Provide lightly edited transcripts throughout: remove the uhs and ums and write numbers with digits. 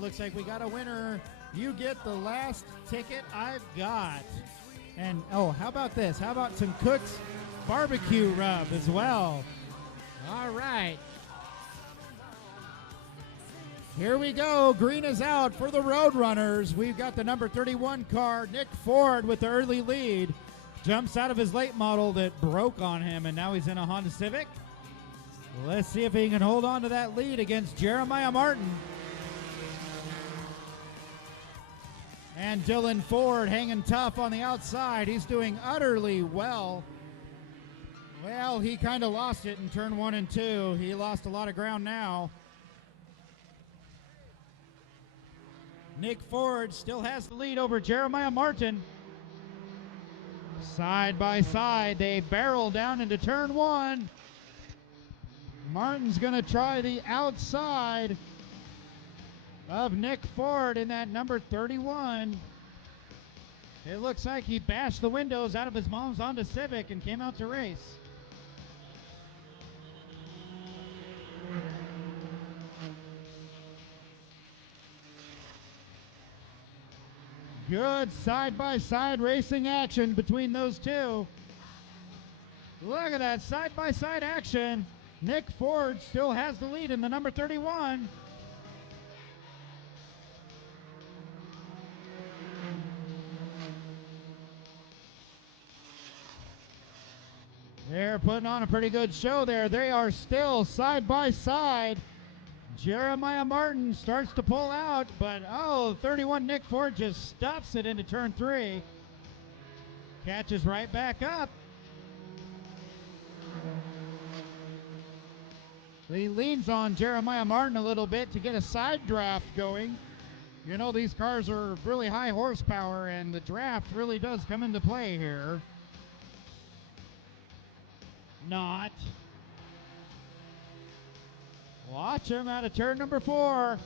it looks like we got a winner. You get the last ticket I've got. And, oh, how about this? How about some Cook's barbecue rub as well? All right. Here we go. Green is out for the Roadrunners. We've got the number 31 car, Nick Ford, with the early lead. Jumps out of his late model that broke on him, and now he's in a Honda Civic. Let's see if he can hold on to that lead against Jeremiah Martin. And Dylan Ford hanging tough on the outside. He's doing utterly well. Well, he kind of lost it in turn 1 and 2. He lost a lot of ground now. Nick Ford still has the lead over Jeremiah Martin. Side by side, they barrel down into turn 1. Martin's going to try the outside of Nick Ford in that number 31. It looks like he bashed the windows out of his mom's Honda Civic and came out to race. Good side-by-side racing action between those two. Look at that side-by-side action. Nick Ford still has the lead in the number 31. They're putting on a pretty good show there. They are still side by side. Jeremiah Martin starts to pull out, but 31 Nick Ford just stuffs it into turn 3. Catches right back up. He leans on Jeremiah Martin a little bit to get a side draft going. You know, these cars are really high horsepower, and the draft really does come into play here. Not. Watch him out of turn number 4.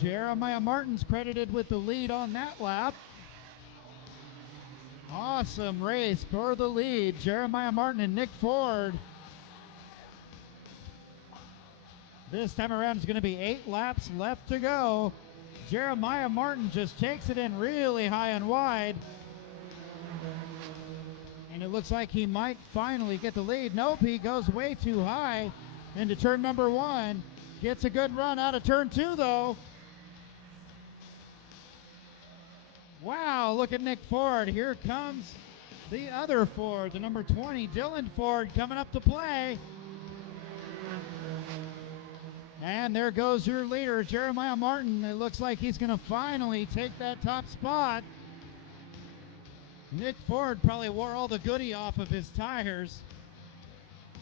Jeremiah Martin's credited with the lead on that lap. Awesome race for the lead. Jeremiah Martin and Nick Ford. This time around it's going to be 8 laps left to go. Jeremiah Martin just takes it in really high and wide. And it looks like he might finally get the lead. Nope, he goes way too high into turn number 1. Gets a good run out of turn 2, though. Wow, look at Nick Ford. Here comes the other Ford, the number 20, Dylan Ford, coming up to play. And there goes your leader, Jeremiah Martin. It looks like he's going to finally take that top spot. Nick Ford probably wore all the goodie off of his tires.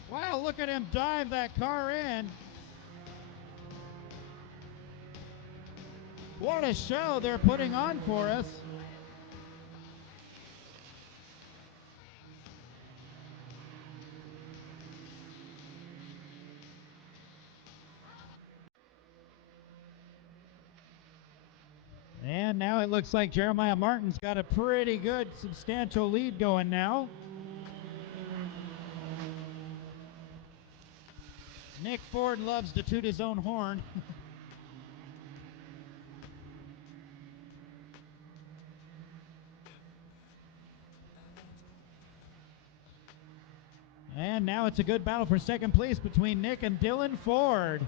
Wow, look at him dive that car in. What a show they're putting on for us. And now it looks like Jeremiah Martin's got a pretty good, substantial lead going now. Nick Ford loves to toot his own horn. And now it's a good battle for second place between Nick and Dylan Ford.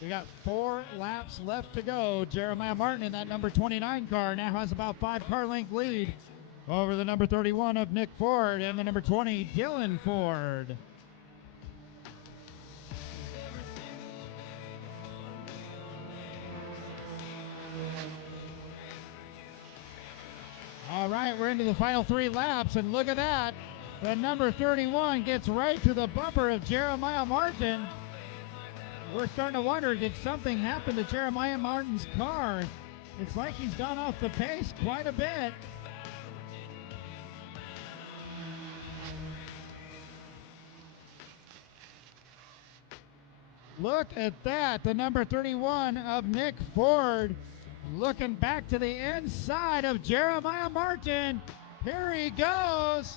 We got 4 laps left to go. Jeremiah Martin in that number 29 car now has about 5 car length lead over the number 31 of Nick Ford and the number 20 Dylan Ford. All right, we're into the final 3 laps, and look at that. The number 31 gets right to the bumper of Jeremiah Martin. We're starting to wonder, did something happen to Jeremiah Martin's car? It's like he's gone off the pace quite a bit. Look at that, the number 31 of Nick Ford looking back to the inside of Jeremiah Martin. Here he goes.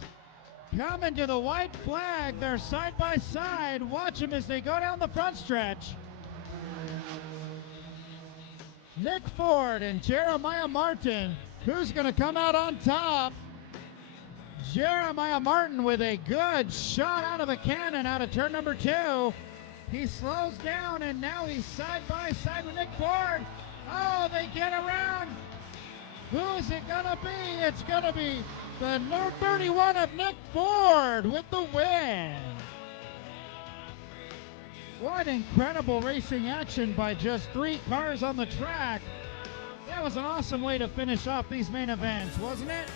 Coming to the white flag. They're side by side. Watch them as they go down the front stretch. Nick Ford and Jeremiah Martin. Who's going to come out on top? Jeremiah Martin with a good shot out of a cannon out of turn number 2. He slows down, and now he's side by side with Nick Ford. Oh, they get around. Who's it going to be? It's going to be the number 31 of Nick Ford with the win. What incredible racing action by just 3 cars on the track. That was an awesome way to finish off these main events, wasn't it?